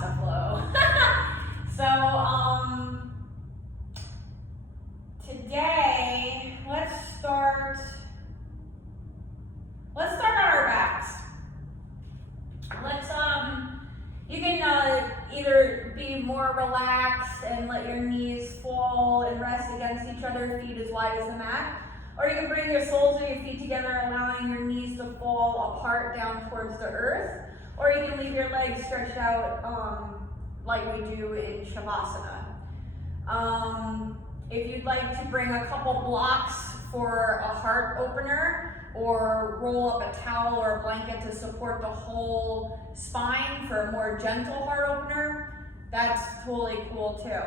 Vinyasa flow. So, today, let's start on our backs. You can either be more relaxed and let your knees fall and rest against each other, feet as wide as the mat. Or you can bring your soles of your feet together, allowing your knees to fall apart down towards the earth. Or you can leave your legs stretched out like we do in Shavasana. If you'd like to bring a couple blocks for a heart opener, or roll up a towel or a blanket to support the whole spine for a more gentle heart opener, that's totally cool too.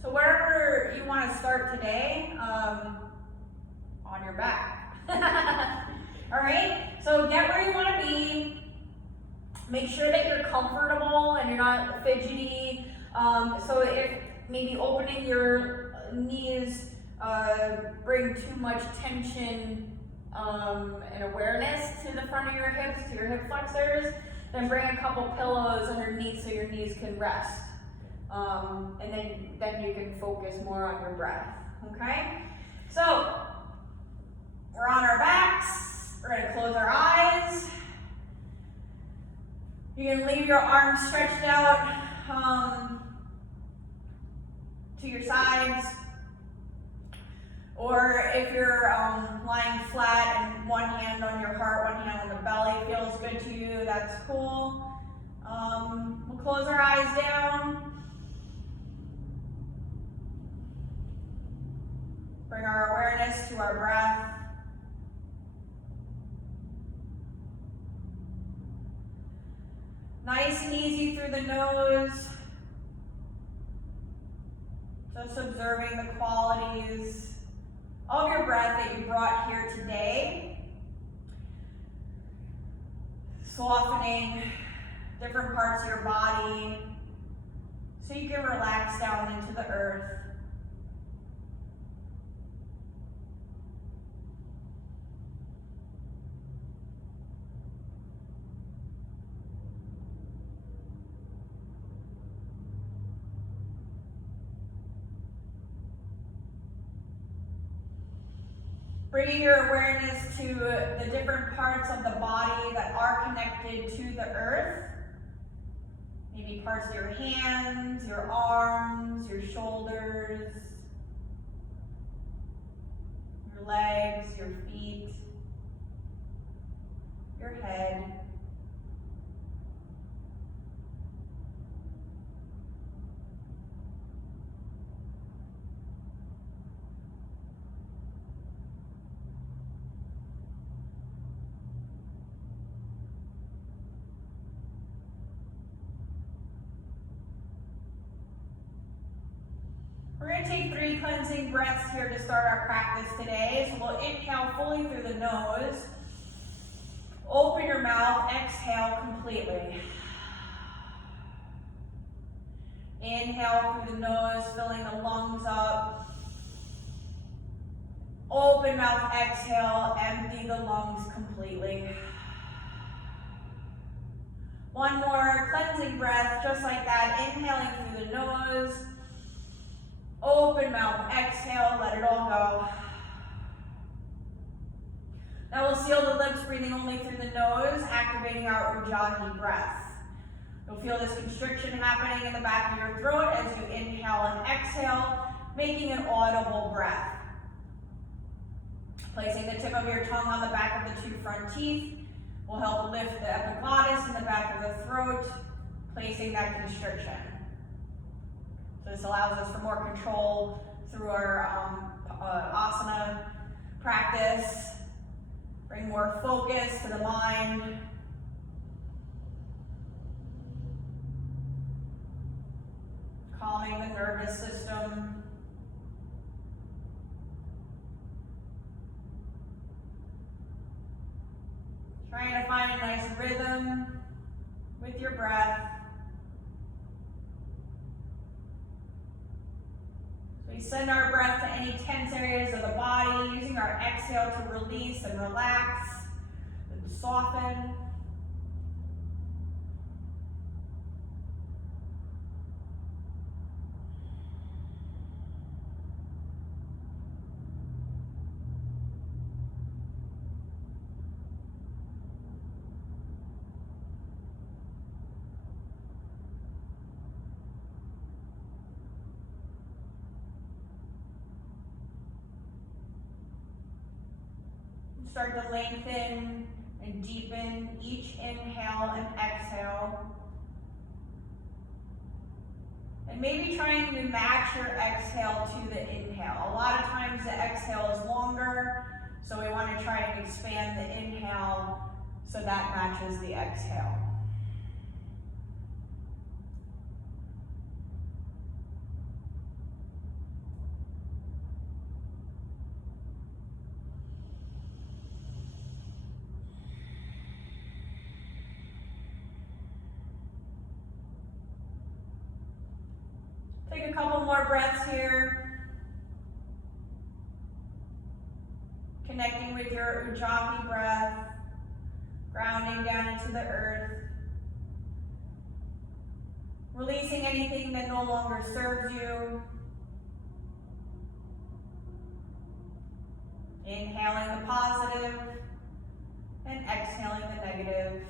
So wherever you want to start today, on your back. All right, so get where you want to be. Make sure that you're comfortable and you're not fidgety. So if maybe opening your knees bring too much tension and awareness to the front of your hips, to your hip flexors, then bring a couple pillows underneath so your knees can rest. And then you can focus more on your breath, okay? So, we're on our backs, we're gonna close our eyes. You can leave your arms stretched out to your sides. Or if you're lying flat and one hand on your heart, one hand on the belly feels good to you, that's cool. We'll close our eyes down. Bring our awareness to our breath. Nice and easy through the nose. Just observing the qualities of your breath that you brought here today. Softening different parts of your body so you can relax down into the earth. Bringing your awareness to the different parts of the body that are connected to the earth. Maybe parts of your hands, your arms, your shoulders, your legs, your feet, your head. We're going to take 3 cleansing breaths here to start our practice today. So we'll inhale fully through the nose. Open your mouth, exhale completely. Inhale through the nose, filling the lungs up. Open mouth, exhale, empty the lungs completely. One more cleansing breath, just like that. Inhaling through the nose. Open mouth, exhale, let it all go. Now we'll seal the lips, breathing only through the nose, activating our Ujjayi breath. You'll feel this constriction happening in the back of your throat as you inhale and exhale, making an audible breath. Placing the tip of your tongue on the back of the 2 front teeth will help lift the epiglottis in the back of the throat, placing that constriction. So this allows us for more control through our asana practice. Bring more focus to the mind. Calming the nervous system. Trying to find a nice rhythm with your breath. We send our breath to any tense areas of the body, using our exhale to release and relax and soften. Start to lengthen and deepen each inhale and exhale. And maybe trying to match your exhale to the inhale. A lot of times the exhale is longer, so we want to try and expand the inhale so that matches the exhale. Take a couple more breaths here. Connecting with your Ujjayi breath, grounding down into the earth. Releasing anything that no longer serves you. Inhaling the positive and exhaling the negative.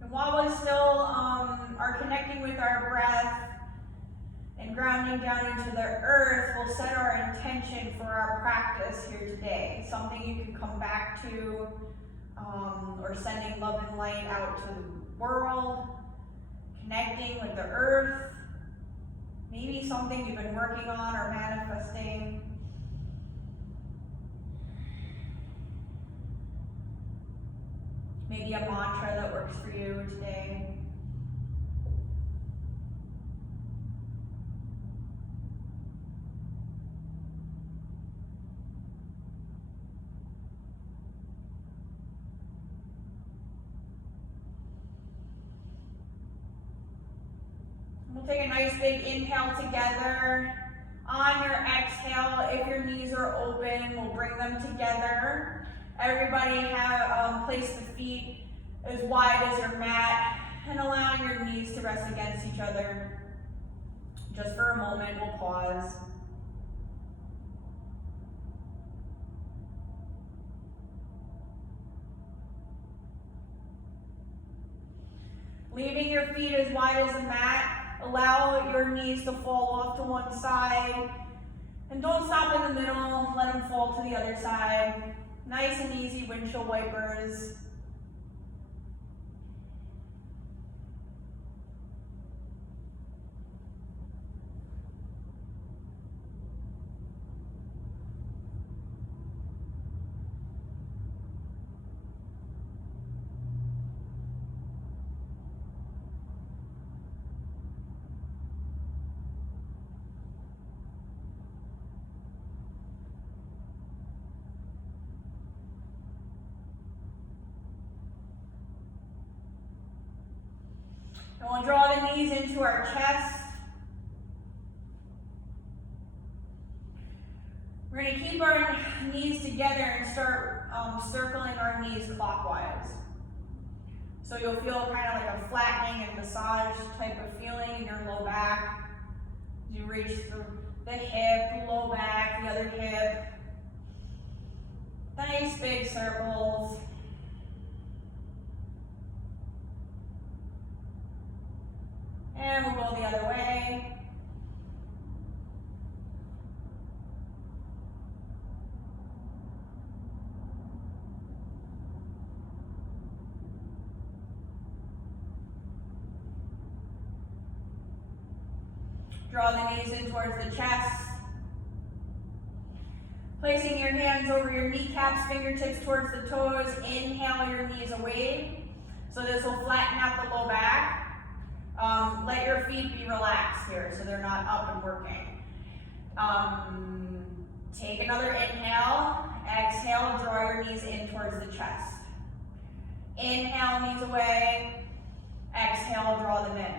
And while we still are connecting with our breath and grounding down into the earth, we'll set our intention for our practice here today. Something you can come back to, or sending love and light out to the world, connecting with the earth, maybe something you've been working on or manifesting. Maybe a mantra that works for you today. We'll take a nice big inhale together. On your exhale, if your knees are open, we'll bring them together. Everybody place the feet as wide as your mat and allowing your knees to rest against each other. Just for a moment, we'll pause. Leaving your feet as wide as the mat, allow your knees to fall off to one side. And don't stop in the middle, let them fall to the other side. Nice and easy windshield wipers. And we'll draw the knees into our chest. We're going to keep our knees together and start circling our knees clockwise. So you'll feel kind of like a flattening and massage type of feeling in your low back. You reach through the hip, the low back, the other hip. Nice big circles. And we'll go the other way. Draw the knees in towards the chest. Placing your hands over your kneecaps, fingertips towards the toes. Inhale your knees away. So this will flatten out the low back. Let your feet be relaxed here so they're not up and working. Take another inhale. Exhale, draw your knees in towards the chest. Inhale, knees away. Exhale, draw them in.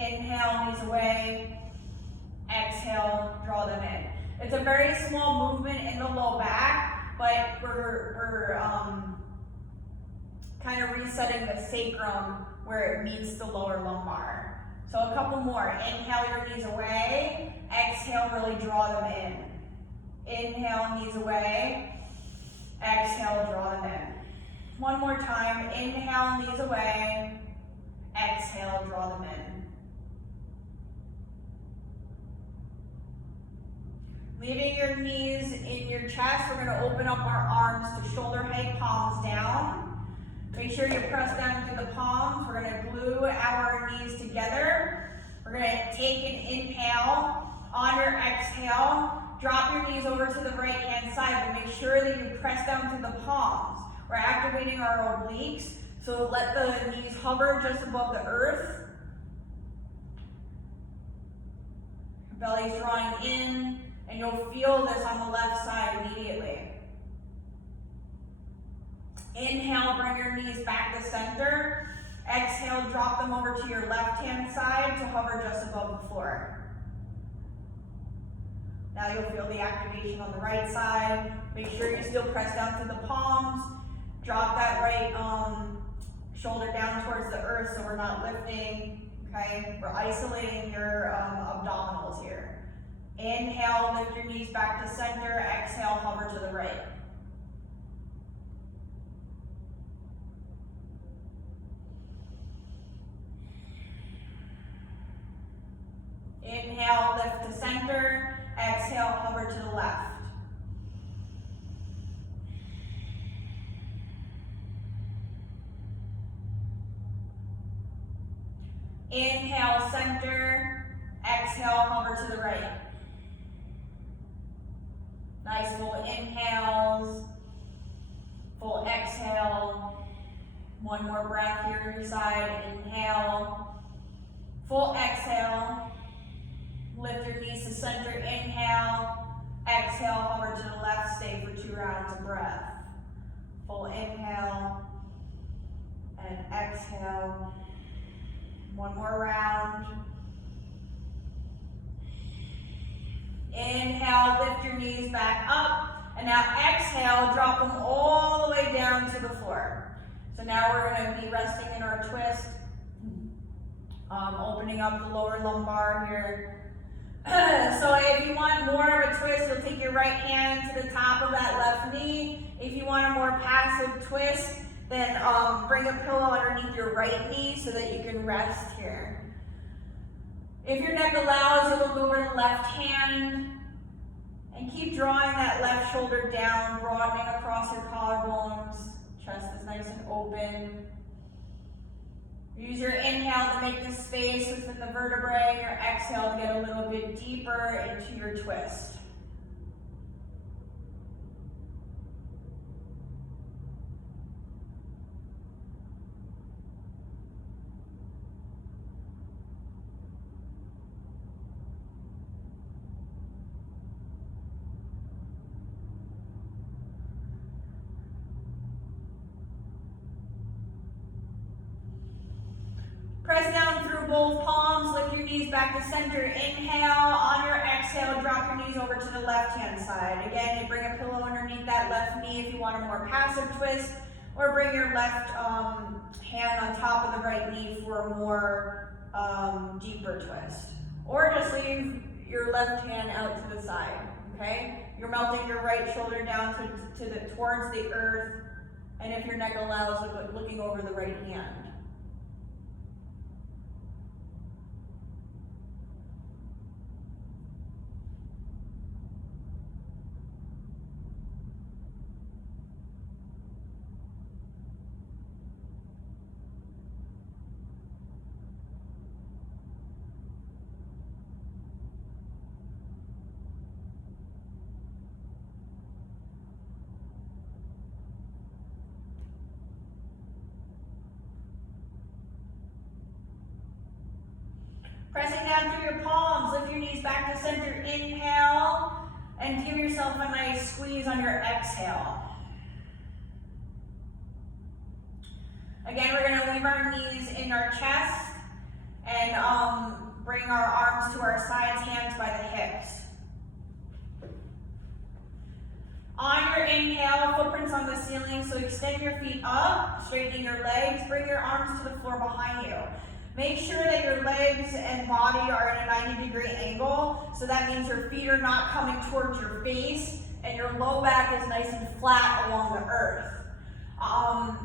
Inhale, knees away. Exhale, draw them in. It's a very small movement in the low back, but we're kind of resetting the sacrum where it meets the lower lumbar. So a couple more. Inhale your knees away. Exhale, really draw them in. Inhale, knees away. Exhale, draw them in. One more time. Inhale, knees away. Exhale, draw them in. Leaving your knees in your chest, we're going to open up our arms to shoulder height, palms down. Make sure you press down through the palms. We're going to glue our knees together. We're going to take an inhale. On your exhale, drop your knees over to the right hand side, but make sure that you press down through the palms. We're activating our obliques, so let the knees hover just above the earth. Belly's drawing in, and you'll feel this on the left side immediately. Inhale, bring your knees back to center. Exhale, drop them over to your left-hand side to hover just above the floor. Now you'll feel the activation on the right side. Make sure you still press down through the palms. Drop that right shoulder down towards the earth so we're not lifting, okay? We're isolating your abdominals here. Inhale, lift your knees back to center. Exhale, hover to the right. Inhale, lift to center. Exhale, hover to the left. Inhale, center. Exhale, hover to the right. Nice full inhales. Full exhale. One more breath here on your side. Inhale. Full exhale. Lift your knees to center. Inhale. Exhale, hover to the left. Stay for 2 rounds of breath. Full inhale. And exhale. One more round. Inhale, lift your knees back up. And now exhale, drop them all the way down to the floor. So now we're going to be resting in our twist. Opening up the lower lumbar here. So if you want more of a twist, you'll take your right hand to the top of that left knee. If you want a more passive twist, then bring a pillow underneath your right knee so that you can rest here. If your neck allows, you'll look over the left hand and keep drawing that left shoulder down, broadening across your collarbones. Chest is nice and open. Use your inhale to make the space within the vertebrae, your exhale to get a little bit deeper into your twist. Press down through both palms, lift your knees back to center. Inhale, on your exhale, drop your knees over to the left-hand side. Again, you bring a pillow underneath that left knee if you want a more passive twist, or bring your left hand on top of the right knee for a more deeper twist. Or just leave your left hand out to the side, okay? You're melting your right shoulder down towards the earth, and if your neck allows, looking over the right hand. Pressing down through your palms, lift your knees back to center. Inhale, and give yourself a nice squeeze on your exhale. Again, we're going to leave our knees in our chest and bring our arms to our sides, hands by the hips. On your inhale, footprints on the ceiling. So extend your feet up, straightening your legs, bring your arms to the floor behind you. Make sure that your legs and body are in a 90-degree angle. So that means your feet are not coming towards your face and your low back is nice and flat along the earth.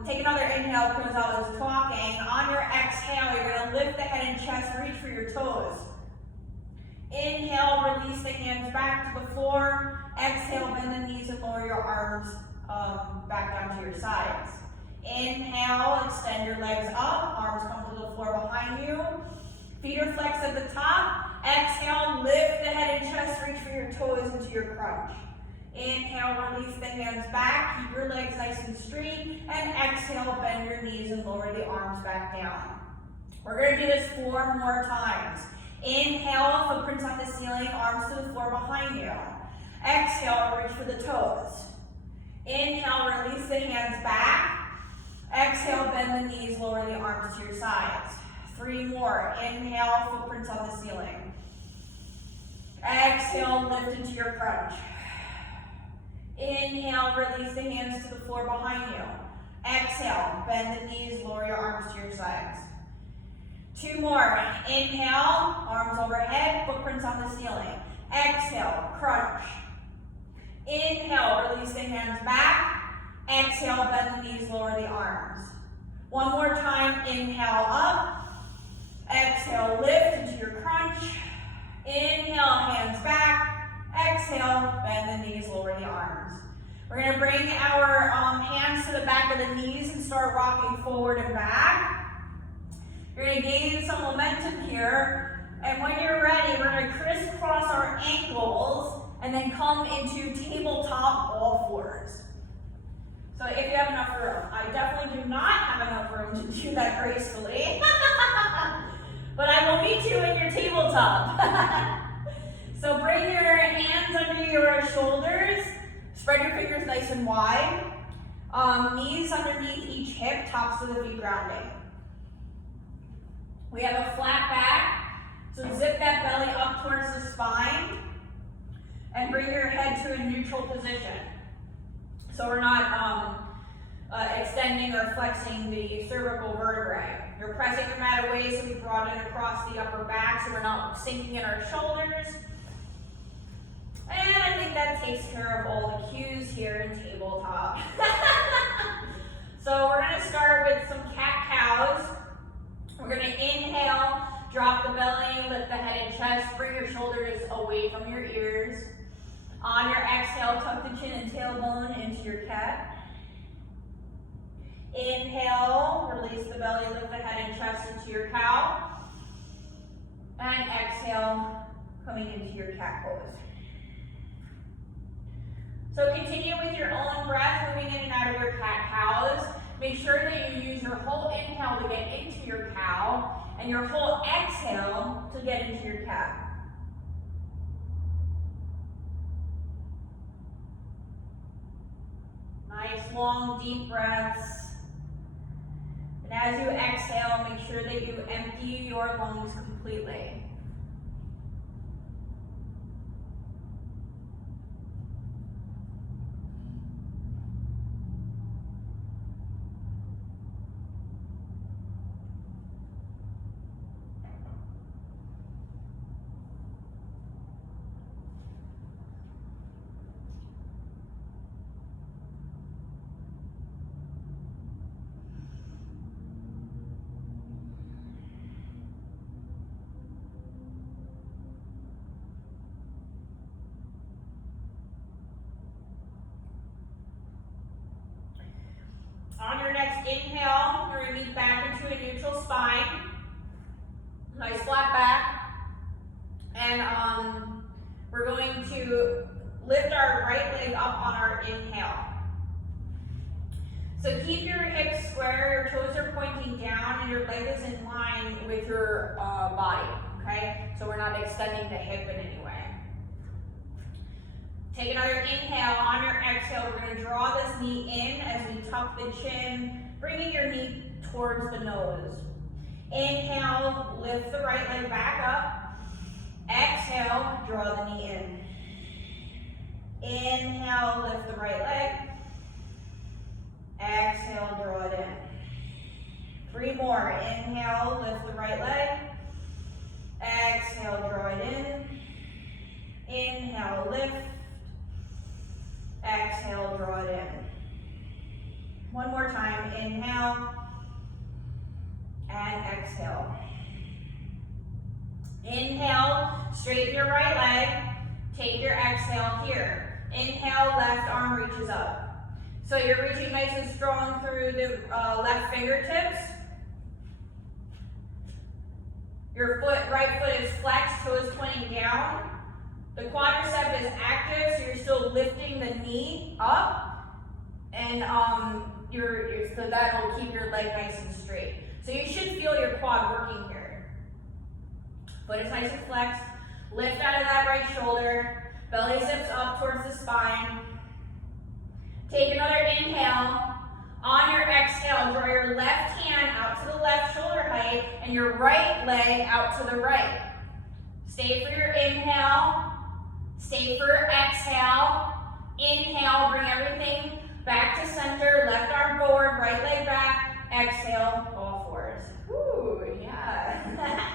Take another inhale because I was talking. On your exhale, you're going to lift the head and chest, reach for your toes. Inhale, release the hands back to the floor. Exhale, bend the knees and lower your arms back down to your sides. Inhale, extend your legs up, arms come to the floor behind you. Feet are flexed at the top. Exhale, lift the head and chest, reach for your toes into your crunch. Inhale, release the hands back, keep your legs nice and straight, and exhale, bend your knees and lower the arms back down. We're going to do this 4 more times. Inhale, footprints on the ceiling, arms to the floor behind you. Exhale, reach for the toes. Inhale, release the hands back. Exhale, bend the knees, lower the arms to your sides. 3 more. Inhale, footprints on the ceiling. Exhale, lift into your crunch. Inhale, release the hands to the floor behind you. Exhale, bend the knees, lower your arms to your sides. 2 more. Inhale, arms overhead, footprints on the ceiling. Exhale, crunch. Inhale, release the hands back. Exhale, bend the knees, lower the arms. 1 more time. Inhale, up. Exhale, lift into your crunch. Inhale, hands back. Exhale, bend the knees, lower the arms. We're going to bring our hands to the back of the knees and start rocking forward and back. You're going to gain some momentum here. And when you're ready, we're going to crisscross our ankles and then come into tabletop all fours. So if you have enough room, I definitely do not have enough room to do that gracefully. But I will meet you in your tabletop. So bring your hands under your shoulders, spread your fingers nice and wide, knees underneath each hip, tops of the feet grounding. We have a flat back, so zip that belly up towards the spine, and bring your head to a neutral position. So we're not extending or flexing the cervical vertebrae. You're pressing your mat away, so we brought it across the upper back, so we're not sinking in our shoulders. And I think that takes care of all the cues here in tabletop. So we're going to start with some cat-cows. We're going to inhale, drop the belly, lift the head and chest, bring your shoulders away from your ears. On your exhale, tuck the chin and tailbone into your cat. Inhale, release the belly, lift the head and chest into your cow. And exhale, coming into your cat pose. So continue with your own breath, moving in and out of your cat-cows. Make sure that you use your whole inhale to get into your cow and your whole exhale to get into your cat. Nice, long, deep breaths. And as you exhale, make sure that you empty your lungs completely. On your next inhale, you're going to meet back into a neutral spine. Nice flat back. And we're going to lift our right leg up on our inhale. So keep your hips square, your toes are pointing down, and your leg is in line with your body, okay? So we're not extending the hip in any way. Take another inhale. On your exhale, we're going to draw this knee in as we tuck the chin, bringing your knee towards the nose. Inhale, lift the right leg back up. Exhale, draw the knee in. Inhale, lift the right leg. Exhale, draw it in. 3 more. Inhale, lift the right leg. Exhale, draw it in. Inhale, lift. Exhale, draw it in. 1 more time. Inhale and exhale. Inhale, straighten your right leg. Take your exhale here. Inhale, left arm reaches up. So you're reaching nice and strong through the left fingertips. Your right foot is flexed, toes pointing down. The quadricep is active, so you're still lifting the knee up, and so that'll keep your leg nice and straight. So you should feel your quad working here. Foot is nice and flexed. Lift out of that right shoulder. Belly zips up towards the spine. Take another inhale. On your exhale, draw your left hand out to the left shoulder height and your right leg out to the right. Stay for your inhale. Stay for your exhale. Inhale, bring everything back to center. Left arm forward, right leg back. Exhale, all fours. Woo, yeah.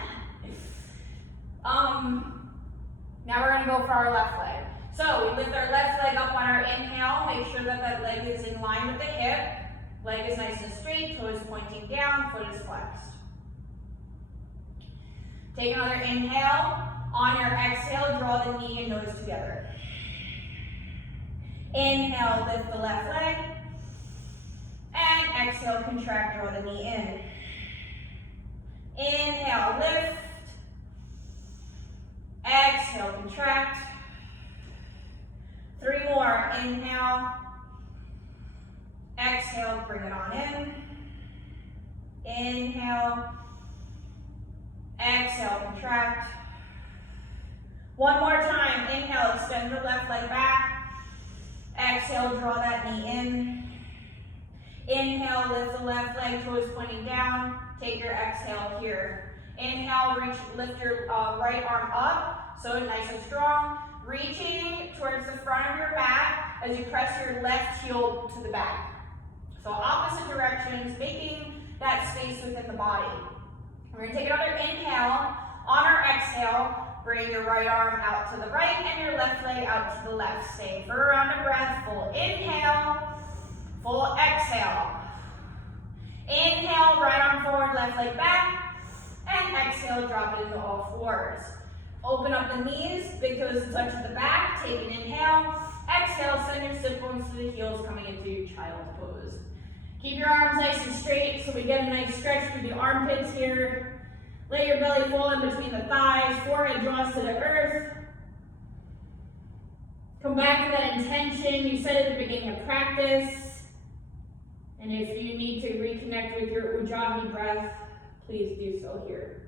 Now we're gonna go for our left leg. So we lift our left leg up on our inhale. Make sure that that leg is in line with the hip. Leg is nice and straight, toes pointing down, foot is flexed. Take another inhale. On your exhale, draw the knee and nose together. Inhale, lift the left leg. And exhale, contract, draw the knee in. Inhale, lift. Exhale, contract. 3 more. Inhale. Exhale, bring it on in. Inhale. Exhale, contract. 1 more time. Inhale, extend the left leg back. Exhale, draw that knee in. Inhale, lift the left leg, toes pointing down. Take your exhale here. Inhale, lift your right arm up, so nice and strong. Reaching towards the front of your mat as you press your left heel to the back. So opposite directions, making that space within the body. We're gonna take another inhale. On our exhale, bring your right arm out to the right and your left leg out to the left. Stay for a round of breath. Full inhale, full exhale. Inhale, right arm forward, left leg back. And exhale, drop it into all fours. Open up the knees, big toes to touch the back. Take an inhale. Exhale, send your sit bones to the heels, coming into child's pose. Keep your arms nice and straight so we get a nice stretch through the armpits here. Let your belly fall in between the thighs. Forehead draws to the earth. Come back to that intention you set at the beginning of practice. And if you need to reconnect with your Ujjayi breath, please do so here.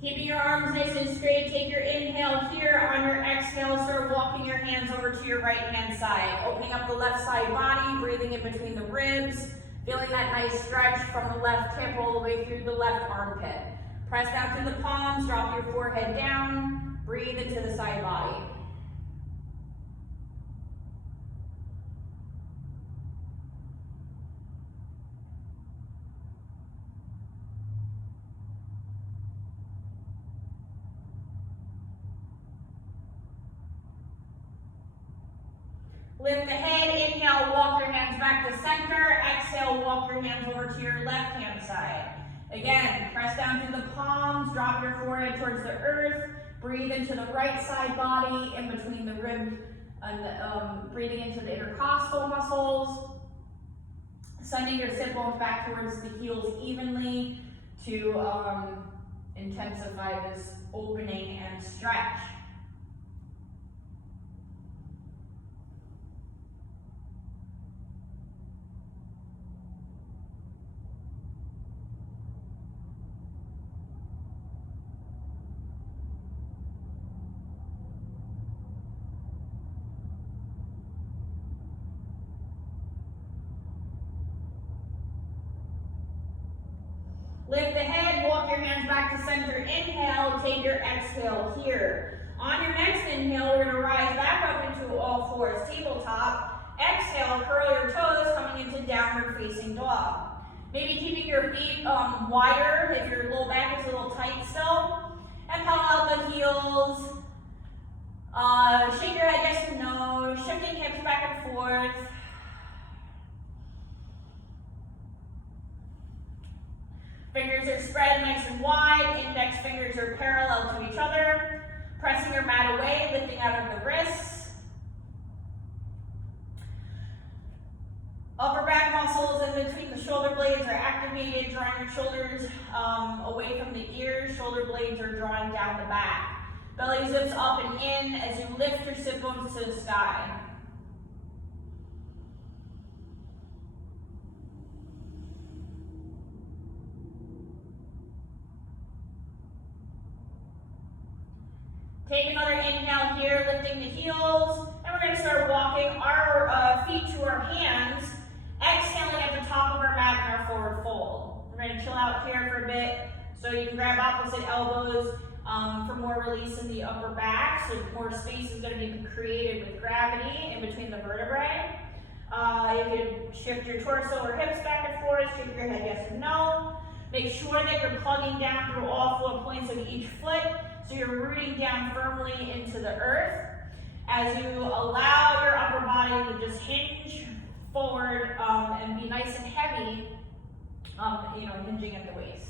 Keeping your arms nice and straight, take your inhale here. On your exhale, start walking your hands over to your right hand side. Opening up the left side body, breathing in between the ribs, feeling that nice stretch from the left hip all the way through the left armpit. Press down through the palms, drop your forehead down, breathe into the side body. Lift the head, inhale, walk your hands back to center. Exhale, walk your hands over to your left hand side. Again, press down through the palms, drop your forehead towards the earth. Breathe into the right side body, in between the ribs, and breathing into the intercostal muscles. Sending your sit bones back towards the heels evenly to intensify this opening and stretch. back to center. Inhale, take your exhale here. On your next inhale, we're gonna rise back up into all fours, tabletop. Exhale, curl your toes, coming into downward facing dog. Maybe keeping your feet wider if your low back is a little tight still. And pull out the heels. Shake your head yes and no, shifting hips back and forth. Fingers are spread nice and wide, index fingers are parallel to each other. Pressing your mat away, lifting out of the wrists. Upper back muscles in between the shoulder blades are activated, drawing your shoulders away from the ears. Shoulder blades are drawing down the back. Belly zips up and in as you lift your sit bones to the sky. Take another inhale here, lifting the heels, and we're going to start walking our feet to our hands, exhaling at the top of our mat in our forward fold. We're going to chill out here for a bit, so you can grab opposite elbows for more release in the upper back, so more space is going to be created with gravity in between the vertebrae. You can shift your torso or hips back and forth, shake your head yes and no. Make sure that you're plugging down through all 4 points of each foot, so you're rooting down firmly into the earth. As you allow your upper body to just hinge forward and be nice and heavy, hinging at the waist.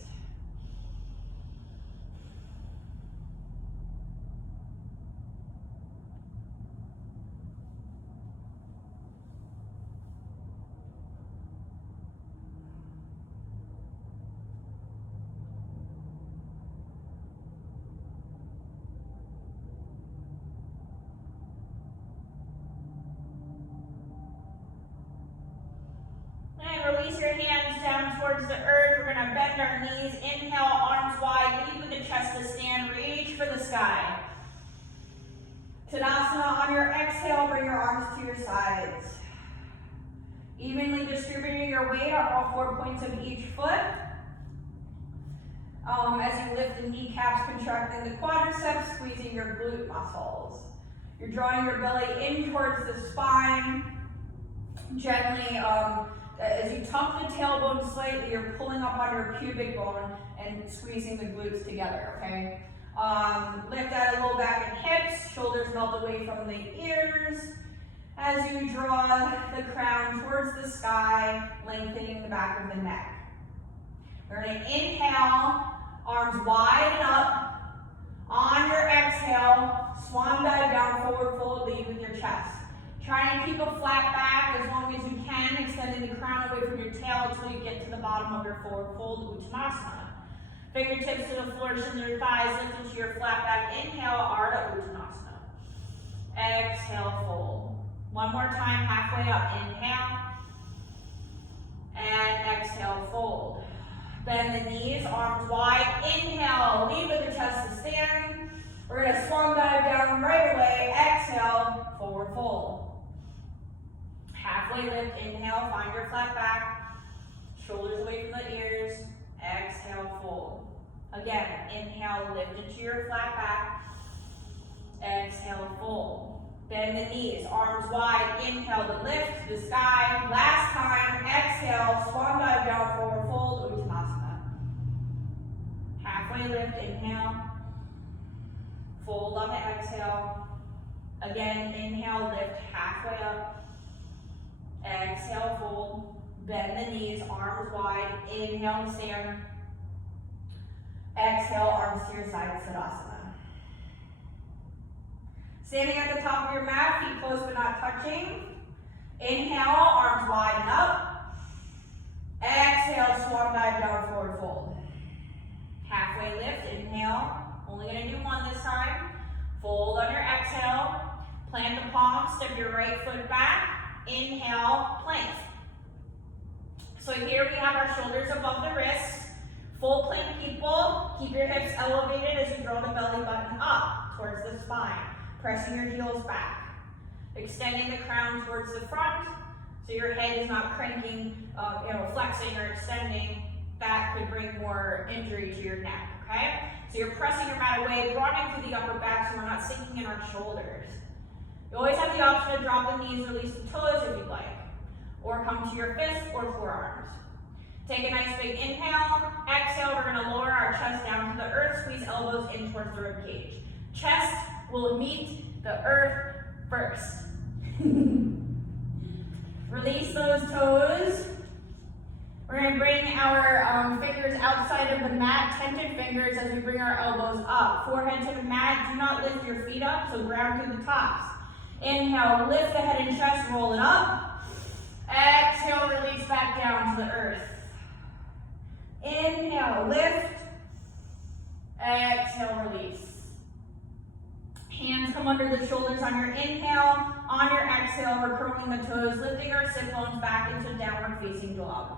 Release your hands down towards the earth. We're going to bend our knees. Inhale, arms wide, lead with the chest to stand. Reach for the sky. Tadasana, on your exhale, bring your arms to your sides. Evenly distributing your weight on all 4 points of each foot. As you lift the kneecaps, contracting the quadriceps, squeezing your glute muscles. You're drawing your belly in towards the spine. Gently, as you tuck the tailbone slightly, you're pulling up on your pubic bone and squeezing the glutes together, okay? Lift out a low back and hips, shoulders melt away from the ears. As you draw the crown towards the sky, lengthening the back of the neck. We're gonna inhale, arms wide and up. On your exhale, swan dive down, forward fold, lead with your chest. Try and keep a flat back as long as you can, extending the crown away from your tail until you get to the bottom of your forward fold, Uttanasana. Fingertips to the floor, shins your thighs, lift into your flat back. Inhale, Ardha Uttanasana. Exhale, fold. One more time, halfway up. Inhale. And exhale, fold. Bend the knees, arms wide. Inhale, lead with the chest to stand. We're going to swan dive down right away. Exhale, forward fold. Halfway lift, inhale, find your flat back, shoulders away from the ears, exhale, fold. Again, inhale, lift into your flat back, exhale, fold. Bend the knees, arms wide, inhale to lift to the sky. Last time, exhale, swan dive down, forward fold, Uttanasana. Halfway lift, inhale, fold on the exhale. Again, inhale, lift halfway up. Exhale, fold, bend the knees, arms wide, inhale to stand. Exhale, arms to your side, Tadasana. Standing at the top of your mat, feet close but not touching. Inhale, arms wide and up. Exhale, swan dive down, forward fold. Halfway lift, inhale, only gonna do one this time. Fold on your exhale, plant the palms, step your right foot back. Inhale, plank. So here we have our shoulders above the wrists. Full plank people. Keep your hips elevated as you draw the belly button up towards the spine. Pressing your heels back. Extending the crown towards the front so your head is not cranking, flexing or extending. That could bring more injury to your neck, okay? So you're pressing your mat away, broadening through the upper back so we're not sinking in our shoulders. You always have the option to drop the knees, release the toes if you'd like, or come to your fists or forearms. Take a nice big inhale. Exhale, we're gonna lower our chest down to the earth, squeeze elbows in towards the rib cage. Chest will meet the earth first. Release those toes. We're gonna bring our fingers outside of the mat, tented fingers as we bring our elbows up. Forehead to the mat, do not lift your feet up, so ground through the tops. Inhale, lift the head and chest, roll it up. Exhale, release back down to the earth. Inhale, lift. Exhale, release. Hands come under the shoulders on your inhale. On your exhale, we're curling the toes, lifting our sit bones back into downward facing dog.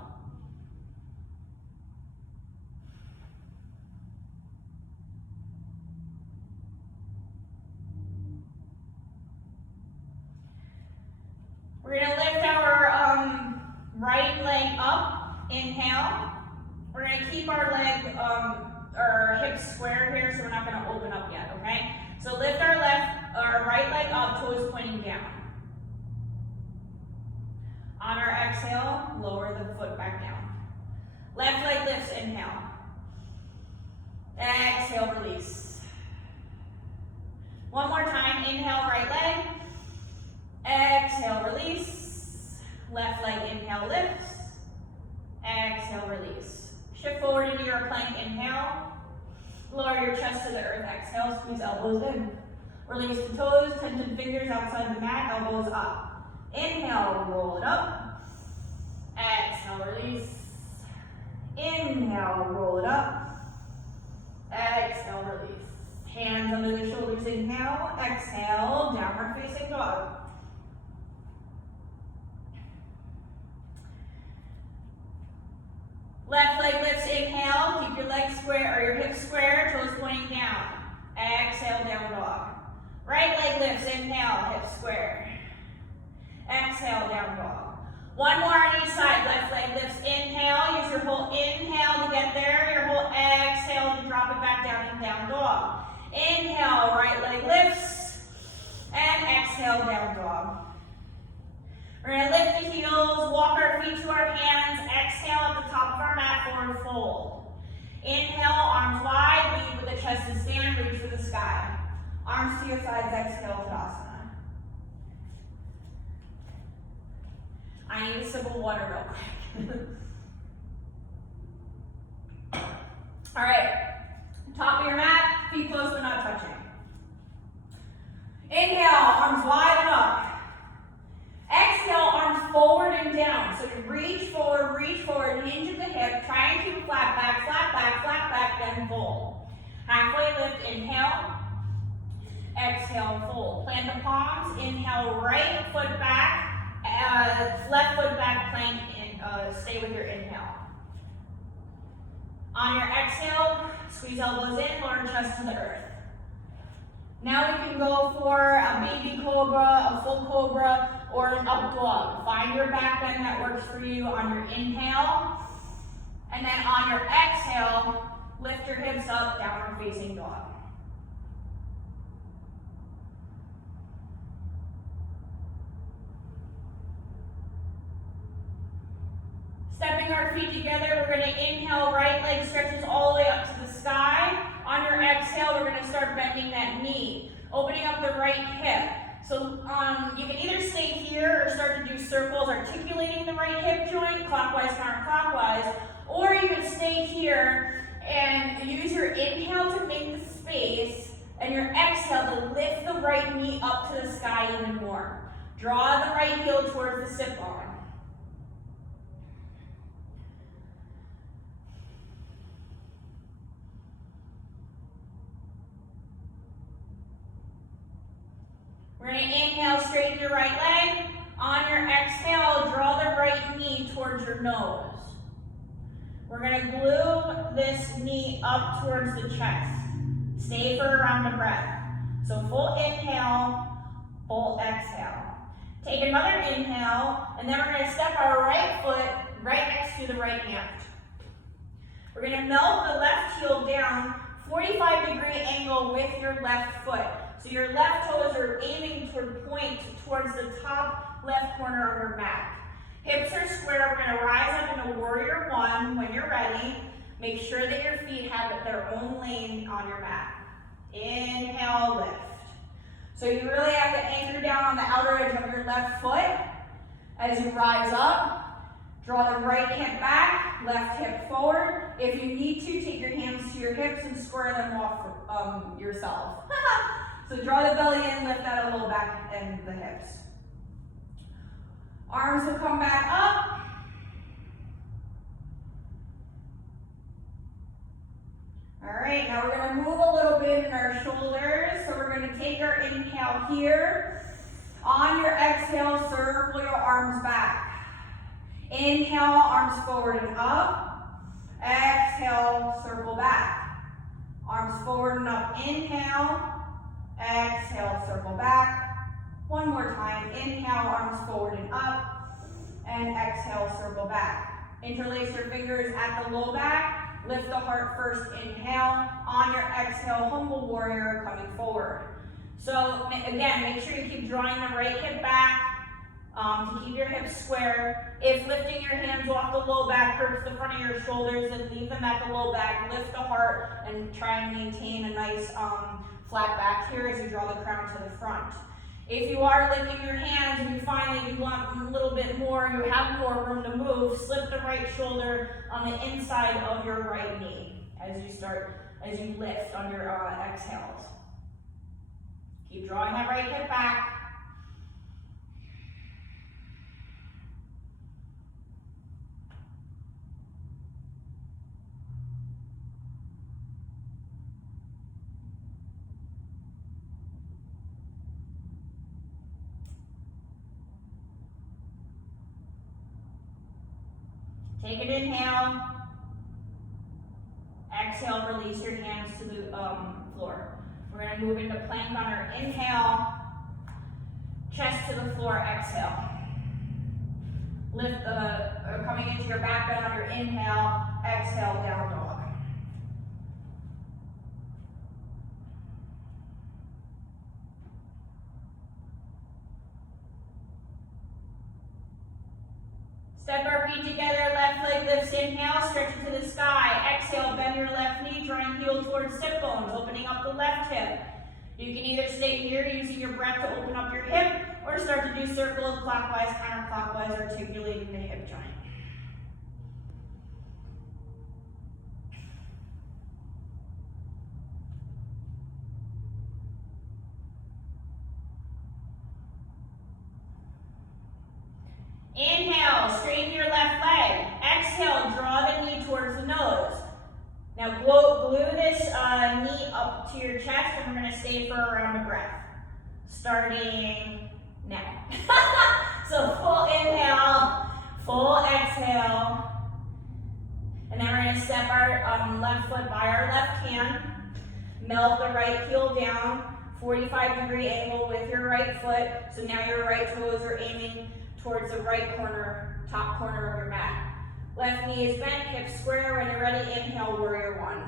We're gonna lift our right leg up, inhale. We're gonna keep our leg, our hips square here, so we're not gonna open up yet, okay? So lift our right leg up, toes pointing down. On our exhale, lower the foot back down. Left leg lifts, inhale. Exhale, release. One more time, inhale, right leg. Exhale, release. Left leg, inhale, lifts. Exhale, release. Shift forward into your plank, inhale. Lower your chest to the earth, exhale, squeeze elbows in. Release the toes, tented fingers outside the mat, elbows up. Inhale, roll it up. Exhale, release. Inhale, roll it up. Exhale, release. Hands under the shoulders, inhale. Exhale, downward facing dog. Left leg lifts, inhale, keep your legs square, or your hips square, toes pointing down. Exhale, down dog. Right leg lifts, inhale, hips square. Exhale, down dog. One more on each side, left leg lifts, inhale, use your whole inhale to get there, your whole exhale to drop it back down and down dog. Inhale, right leg lifts, and exhale, down dog. We're gonna lift the heels, walk our feet to our hands, exhale at the top of our mat, forward fold. Inhale, arms wide, lead with the chest to stand, reach for the sky. Arms to your sides, exhale, Tadasana. I need a sip of water real quick. All right, top of your mat, feet close but not touching. Inhale, arms wide and up. Exhale, arms forward and down. So you reach forward, hinge at the hip, try and keep flat back, then fold. Halfway lift, inhale. Exhale, fold. Plant the palms, inhale, right foot back, left foot back, plank, and stay with your inhale. On your exhale, squeeze elbows in, lower chest to the earth. Now we can go for a baby cobra, a full cobra, or an up dog. Find your back bend that works for you on your inhale. And then on your exhale, lift your hips up, downward facing dog. Stepping our feet together, we're gonna inhale, right leg stretches all the way up to the sky. On your exhale, we're gonna start bending that knee, opening up the right hip. So you can either stay here or start to do circles, articulating the right hip joint, clockwise, counterclockwise, or you can stay here and use your inhale to make the space, and your exhale to lift the right knee up to the sky even more. Draw the right heel towards the sit bone. We're going to inhale, straighten your right leg. On your exhale, draw the right knee towards your nose. We're going to glue this knee up towards the chest. Stay for around the breath. So full inhale, full exhale. Take another inhale, and then we're going to step our right foot right next to the right hand. We're going to melt the left heel down 45-degree angle with your left foot. So your left toes are aiming toward point towards the top left corner of your mat. Hips are square. We're going to rise up in a warrior one. When you're ready, make sure that your feet have their own lane on your mat. Inhale, lift. So you really have to anchor down on the outer edge of your left foot as you rise up. Draw the right hip back, left hip forward. If you need to, take your hands to your hips and square them off yourself. So draw the belly in, lift that a little back and the hips. Arms will come back up. All right, now we're gonna move a little bit in our shoulders. So we're gonna take our inhale here. On your exhale, circle your arms back. Inhale, arms forward and up. Exhale, circle back. Arms forward and up. Inhale. Exhale, circle back. One more time. Inhale, arms forward and up. And exhale, circle back. Interlace your fingers at the low back. Lift the heart first. Inhale. On your exhale, humble warrior coming forward. So again, make sure you keep drawing the right hip back. To keep your hips square. If lifting your hands off the low back hurts the front of your shoulders, then leave them at the low back. Lift the heart and try and maintain a nice flat back here as you draw the crown to the front. If you are lifting your hands and you find that you want a little bit more, you have more room to move, slip the right shoulder on the inside of your right knee as you lift on your exhales. Keep drawing that right hip back. Take an inhale. Exhale, release your hands to the floor. We're going to move into plank on our inhale. Chest to the floor, exhale. Lift coming into your back bend on your inhale. Exhale, down dog. Step our feet together, left leg lifts, inhale, stretch it to the sky. Exhale, bend your left knee, drawing heel towards sit bones, opening up the left hip. You can either stay here using your breath to open up your hip, or start to do circles, clockwise, counterclockwise, articulating the hip joint. Inhale, straighten your left leg. Exhale, draw the knee towards the nose. Now glue this knee up to your chest, and we're going to stay for a round of breath. Starting now. So full inhale, full exhale. And then we're going to step our left foot by our left hand. Melt the right heel down, 45-degree angle with your right foot. So now your right toes are aiming towards the right corner, top corner of your mat. Left knee is bent, hips square. When you're ready, inhale, warrior one.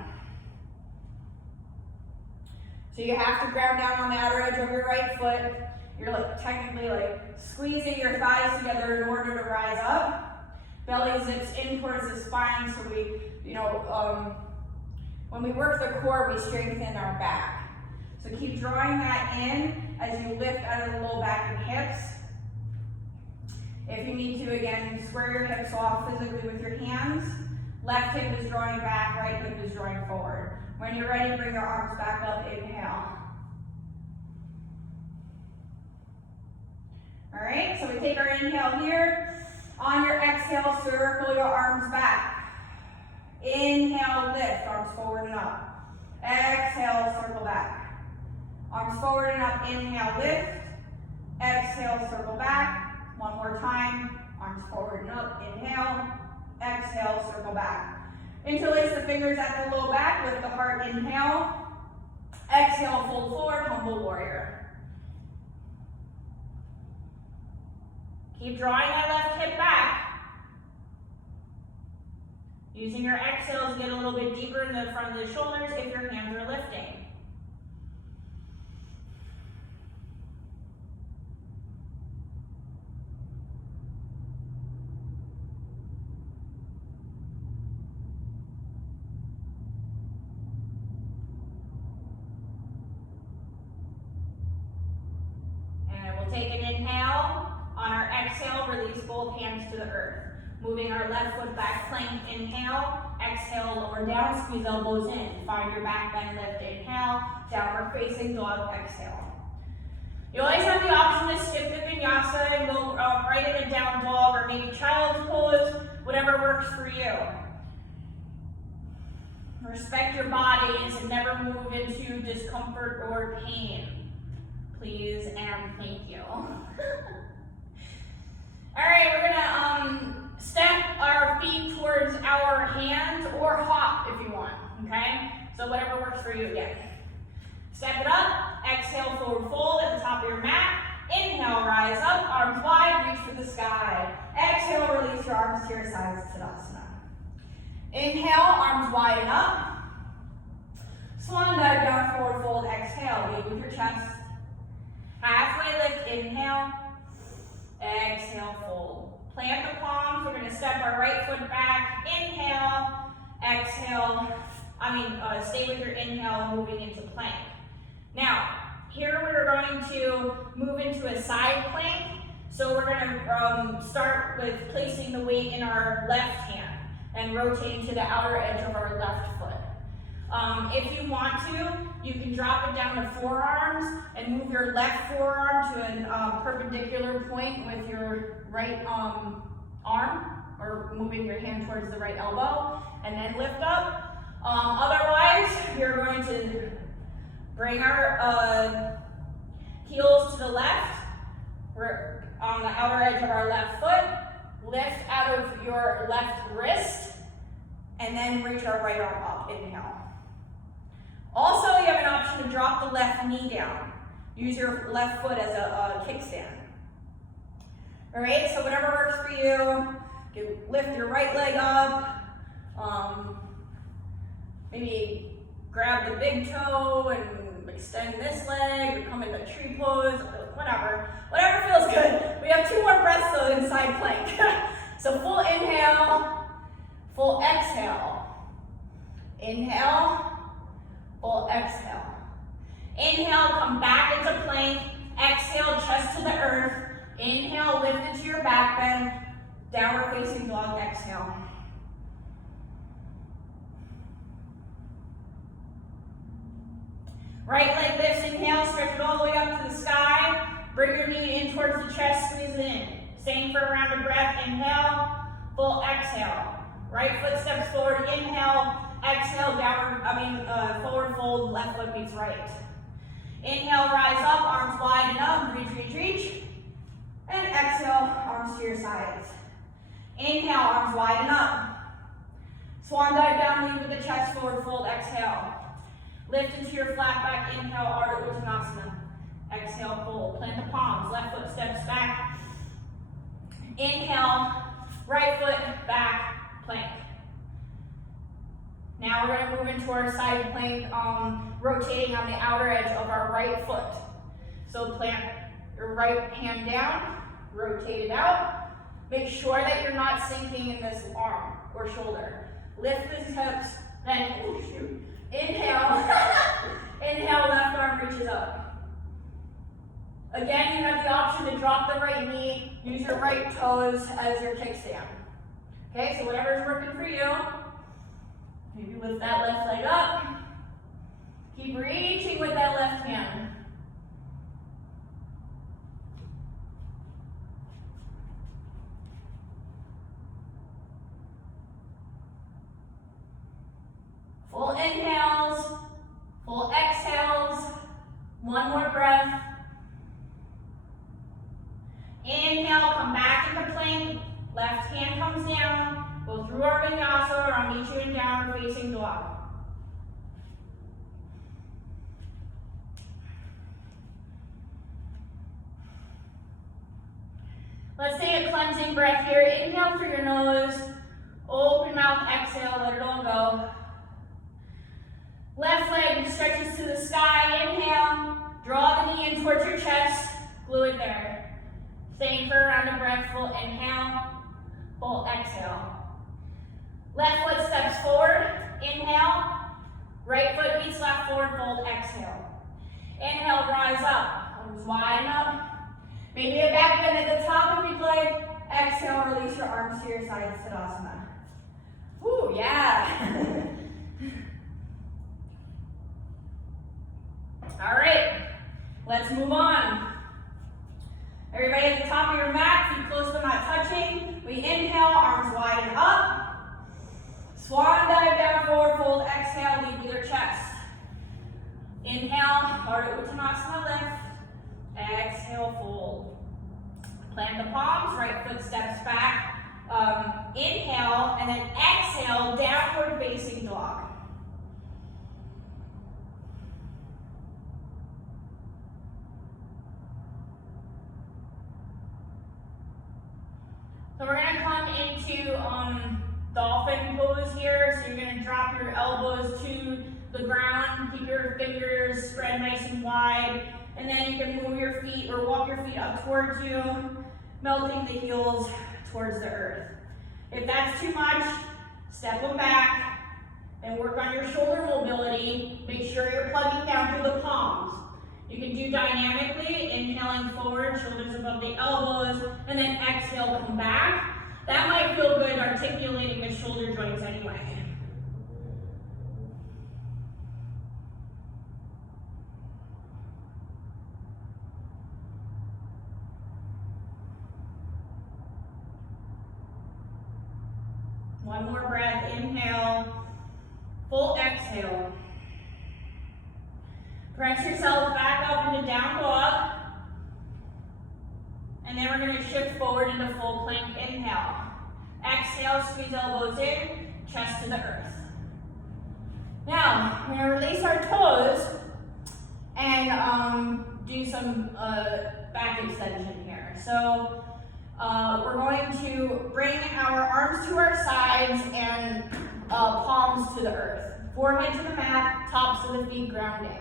So you have to ground down on the outer edge of your right foot. You're technically squeezing your thighs together in order to rise up. Belly zips in towards the spine, so when we work the core, we strengthen our back. So keep drawing that in as you lift out of the low back and hips. If you need to, again, square your hips off physically with your hands. Left hip is drawing back, right hip is drawing forward. When you're ready, bring your arms back up, inhale. All right, so we take our inhale here. On your exhale, circle your arms back. Inhale, lift, arms forward and up. Exhale, circle back. Arms forward and up, inhale, lift. Exhale, circle back. One more time, arms forward and up, inhale, exhale, circle back. Interlace the fingers at the low back, lift the heart, inhale, exhale, fold forward, humble warrior. Keep drawing that left hip back. Using your exhale to get a little bit deeper in the front of the shoulders if your hands are lifting. And we'll take an inhale. On our exhale, release both hands to the earth. Moving our left foot back, plank, inhale. Exhale, lower down, squeeze elbows in. Find your back bend, lift, inhale. Downward facing dog, exhale. You always have the option to skip the vinyasa and go right into down dog or maybe child's pose, whatever works for you. Respect your bodies and never move into discomfort or pain. Please and thank you. All right, we're gonna step our feet towards our hands or hop if you want, okay? So whatever works for you again. Step it up, exhale, forward fold at the top of your mat. Inhale, rise up, arms wide, reach for the sky. Exhale, release your arms to your sides, Tadasana. Inhale, arms wide and up. Swan dive down, forward fold, exhale, lead with your chest. Halfway lift, inhale. Exhale, fold. Plant the palms. We're going to step our right foot back. Inhale. Exhale. Stay with your inhale, moving into plank. Now, here we're going to move into a side plank. So we're going to start with placing the weight in our left hand and rotating to the outer edge of our left foot. If you want to, you can drop it down to forearms and move your left forearm to a perpendicular point with your right arm, or moving your hand towards the right elbow, and then lift up. Otherwise, you're going to bring our heels to the left. We're on the outer edge of our left foot. Lift out of your left wrist, and then reach our right arm up. Inhale. Also, you have an option to drop the left knee down. Use your left foot as a kickstand. All right, so whatever works for you. You can lift your right leg up. Maybe grab the big toe and extend this leg, or come into tree pose, whatever. Whatever feels good. We have 2 more breaths though in side plank. So full inhale, full exhale. Inhale. Full exhale. Inhale, come back into plank. Exhale, chest to the earth. Inhale, lift into your back bend. Downward facing dog, exhale. Right leg lifts, inhale, stretch it all the way up to the sky. Bring your knee in towards the chest, squeeze it in. Same for a round of breath, inhale, full exhale. Right foot steps forward, inhale. Exhale, forward fold, left foot meets right. Inhale, rise up, arms wide and up, reach, reach, reach. And exhale, arms to your sides. Inhale, arms wide and up. Swan dive down, lead with the chest, forward fold, exhale. Lift into your flat back, inhale, Ardha Uttanasana. Exhale, fold, plant the palms, left foot steps back. Inhale, right foot, back, plank. Now we're going to move into our side plank, rotating on the outer edge of our right foot. So plant your right hand down, rotate it out. Make sure that you're not sinking in this arm or shoulder. Lift the hips, then inhale. Inhale, left arm reaches up. Again, you have the option to drop the right knee, use your right toes as your kickstand. Okay, so whatever's working for you. Maybe lift that left leg up. Keep reaching with that left hand. Full inhales, full exhales. 1 more breath. Inhale, come back into plank. Left hand comes down. Go through our vinyasa, or I'll meet you in downward facing dog. Let's take a cleansing breath here. Inhale through your nose, Open mouth, exhale, let it all go. Left leg stretches to the sky, inhale. Draw the knee in towards your chest, glue it there. Staying for a round of breath, full inhale, full exhale. Left foot steps forward, inhale. Right foot meets left forward, fold, exhale. Inhale, rise up, arms widen up. Maybe a back bend at the top if you'd like. Exhale, release your arms to your side, Tadasana. Woo, yeah. All right, let's move on. Everybody at the top of your mat, feet close but not touching. We inhale, arms widen up. Swan dive down, forward fold, exhale, lead with your chest. Inhale, Ardha Uttanasana lift. Exhale, fold. Plant the palms, right foot steps back. Inhale, and then exhale, downward facing dog. So we're gonna come into dolphin pose here. So you're gonna drop your elbows to the ground, keep your fingers spread nice and wide, and then you can move your feet or walk your feet up towards you, melting the heels towards the earth. If that's too much, step them back and work on your shoulder mobility. Make sure you're plugging down through the palms. You can do dynamically, inhaling forward, shoulders above the elbows, and then exhale, come back. That might feel good articulating the shoulder joints anyway. One more breath, inhale, full exhale. Press yourself back up into down dog. And then we're going to shift forward into full plank, inhale. Exhale, squeeze elbows in, chest to the earth. Now, we're going to release our toes and do some back extension here. So we're going to bring our arms to our sides and palms to the earth. Forehead to the mat, tops of the feet grounding.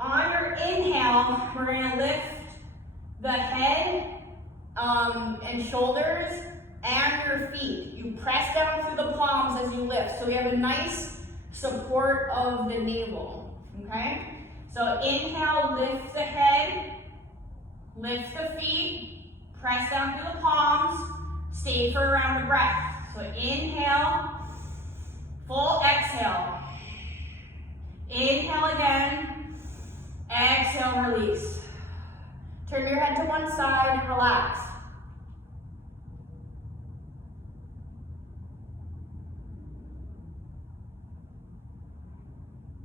On your inhale, we're going to lift the head and shoulders and your feet. You press down through the palms as you lift. So we have a nice support of the navel, okay? So inhale, lift the head, lift the feet, press down through the palms, stay for a round of breath. So inhale, full exhale. Inhale again. Exhale, release. Turn your head to one side and relax.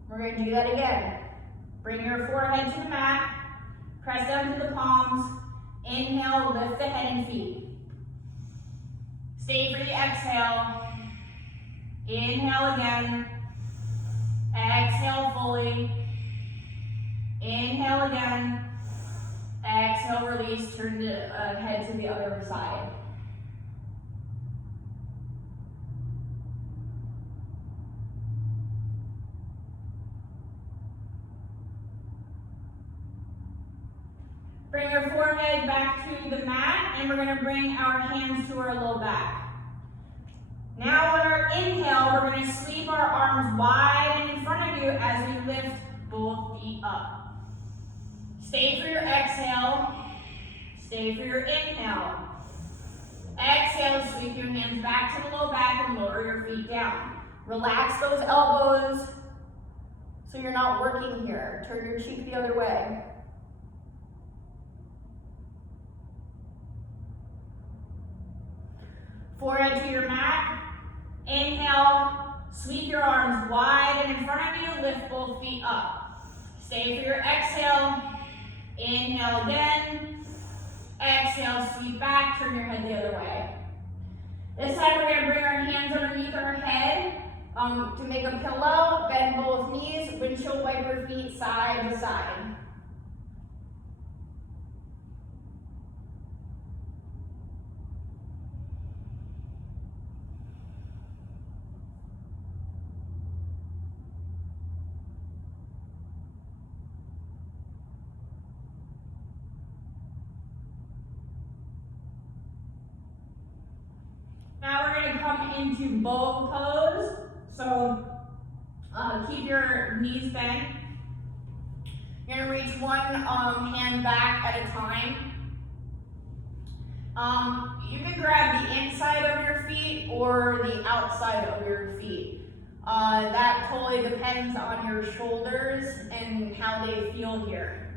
We're going to do that again. Bring your forehead to the mat. Press down to the palms. Inhale, lift the head and feet. Stay for the exhale. Inhale again. Exhale fully. Inhale again. Exhale, release, turn the head to the other side. Bring your forehead back to the mat, and we're going to bring our hands to our low back. Now on our inhale, we're going to sweep our arms wide and in front of you as we lift both feet up. Stay for your exhale. Stay for your inhale. Exhale, sweep your hands back to the low back and lower your feet down. Relax those elbows so you're not working here. Turn your cheek the other way. Forehead to your mat. Inhale, sweep your arms wide and in front of you, lift both feet up. Stay for your exhale. Inhale again. Exhale, sweep back, turn your head the other way. This time we're going to bring our hands underneath our head to make a pillow, bend both knees, windshield wiper feet side to side. gonna come into bow pose. So keep your knees bent. You're gonna reach one hand back at a time. You can grab the inside of your feet or the outside of your feet. That totally depends on your shoulders and how they feel here.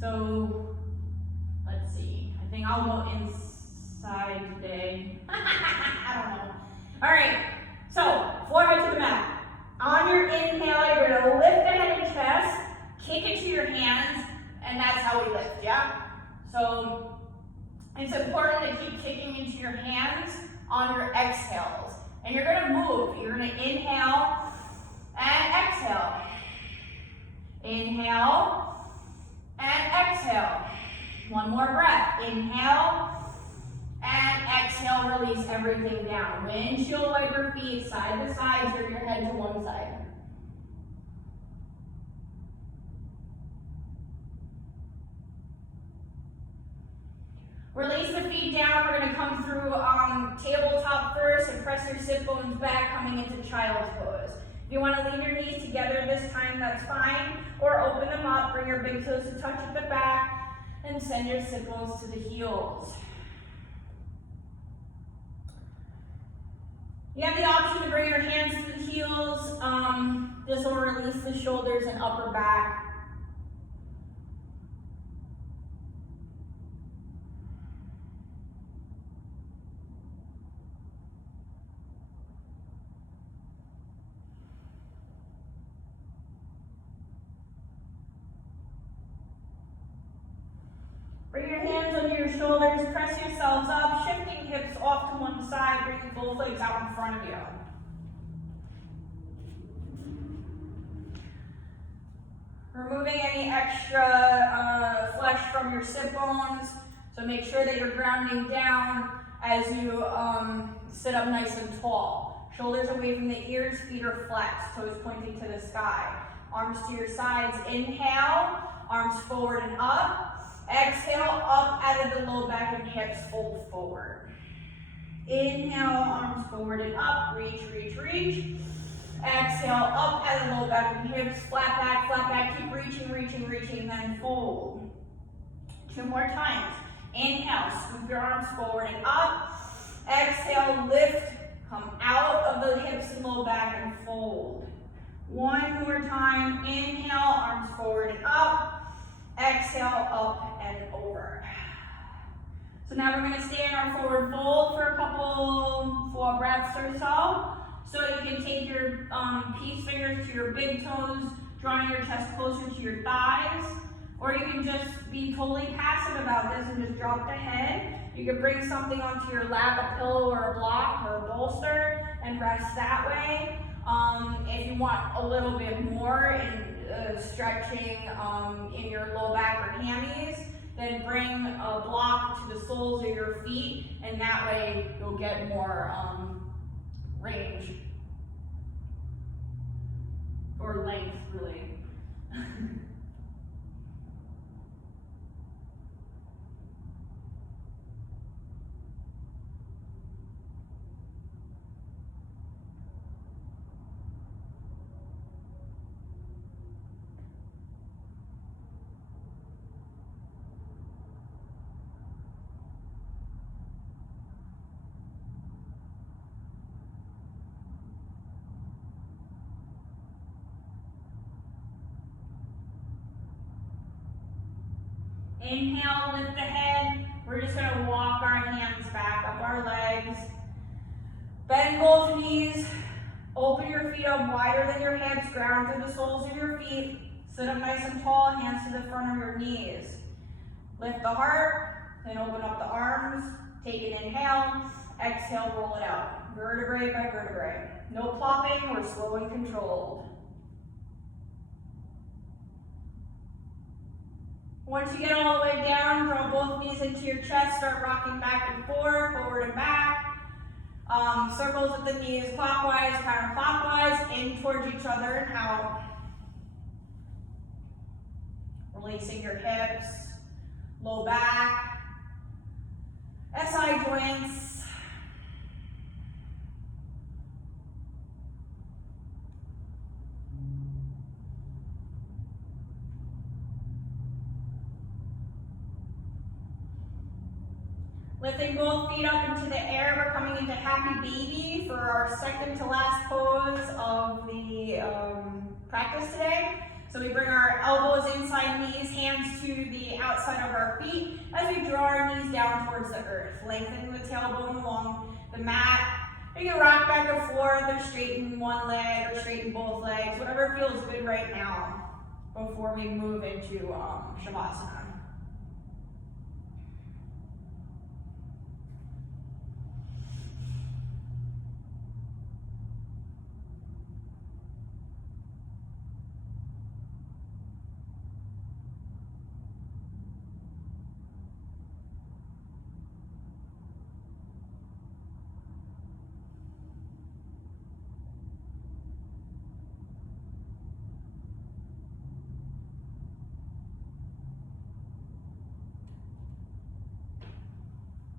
So, let's see. I think I'll go inside today. I don't know. All right, so forehead to the mat. On your inhale, you're gonna lift the head and chest, kick it to your hands, and that's how we lift, yeah? So, it's important to keep kicking into your hands on your exhales. And you're gonna move. You're gonna inhale and exhale. Inhale and exhale. One more breath. Inhale and exhale. Release everything down. Windshield wiper feet side to side. Turn your head to one side. Release the feet down. We're going to come through tabletop first and press your sit bones back, coming into child's pose. If you want to leave your knees together this time, that's fine. Or open them up, bring your big toes to touch at the back, and send your sit bones to the heels. You have the option to bring your hands to the heels. This will release the shoulders and upper back. Bring your hands under your shoulders, press yourselves up, shifting hips off to one side, bringing both legs out in front of you. Removing any extra flesh from your sit bones, so make sure that you're grounding down as you sit up nice and tall. Shoulders away from the ears, feet are flexed, toes pointing to the sky. Arms to your sides, inhale, arms forward and up. Exhale, up out of the low back and hips, fold forward. Inhale, arms forward and up, reach, reach, reach. Exhale, up out of the low back and hips, flat back, keep reaching, reaching, reaching, then fold. 2 more times. Inhale, scoop your arms forward and up. Exhale, lift, come out of the hips and low back and fold. 1 more time. Inhale, arms forward and up. Exhale, up and over. So now we're going to stay in our forward fold for a couple, 4 breaths or so. So you can take your peace fingers to your big toes, drawing your chest closer to your thighs. Or you can just be totally passive about this and just drop the head. You can bring something onto your lap, a pillow or a block or a bolster, and rest that way. If you want a little bit more in stretching in your low back or hammies, then bring a block to the soles of your feet, and that way you'll get more range or length, really. Inhale, lift the head. We're just going to walk our hands back up our legs. Bend both knees. Open your feet up wider than your hips. Ground through the soles of your feet. Sit up nice and tall, hands to the front of your knees. Lift the heart, then open up the arms. Take an inhale. Exhale, roll it out. Vertebrae by vertebrae. No plopping, we're slow and controlled. Once you get all the way down, draw both knees into your chest, start rocking back and forth, forward and back. Circles with the knees clockwise, counterclockwise, in towards each other and out. Releasing your hips, low back, SI joints. Lifting both feet up into the air, we're coming into happy baby for our second to last pose of the practice today. So we bring our elbows inside knees, hands to the outside of our feet as we draw our knees down towards the earth. Lengthening the tailbone along the mat. You can rock back and forth or straighten one leg or straighten both legs, whatever feels good right now before we move into Shavasana.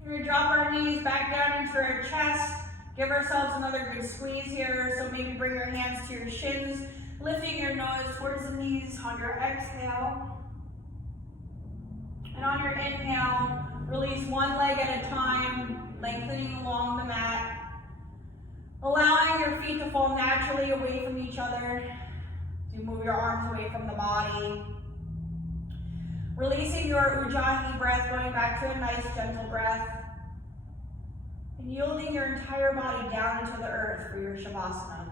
We're gonna drop our knees back down into our chest. Give ourselves another good squeeze here. So maybe bring your hands to your shins, lifting your nose towards the knees on your exhale. And on your inhale, release one leg at a time, lengthening along the mat. Allowing your feet to fall naturally away from each other. So you move your arms away from the body. Releasing your Ujjayi breath, going back to a nice gentle breath. And yielding your entire body down into the earth for your Shavasana.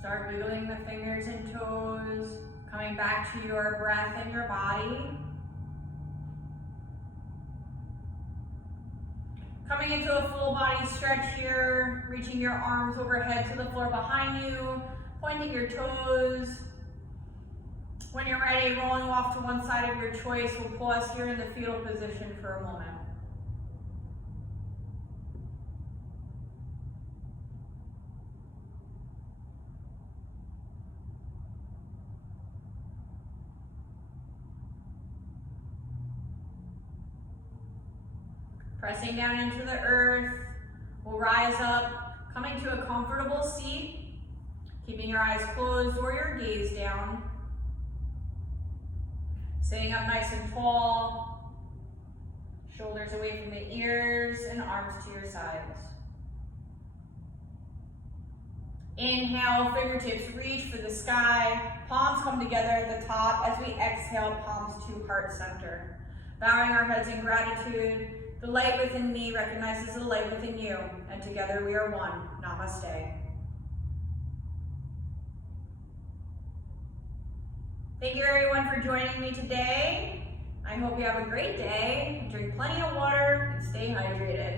Start wiggling the fingers and toes, coming back to your breath and your body. Coming into a full body stretch here, reaching your arms overhead to the floor behind you, pointing your toes. When you're ready, rolling off to one side of your choice, we'll pause here in the fetal position for a moment. Pressing down into the earth, we'll rise up, coming to a comfortable seat. Keeping your eyes closed or your gaze down. Sitting up nice and tall. Shoulders away from the ears and arms to your sides. Inhale, fingertips reach for the sky. Palms come together at the top as we exhale, palms to heart center. Bowing our heads in gratitude. The light within me recognizes the light within you, and together we are one. Namaste. Thank you everyone for joining me today. I hope you have a great day. Drink plenty of water and stay hydrated.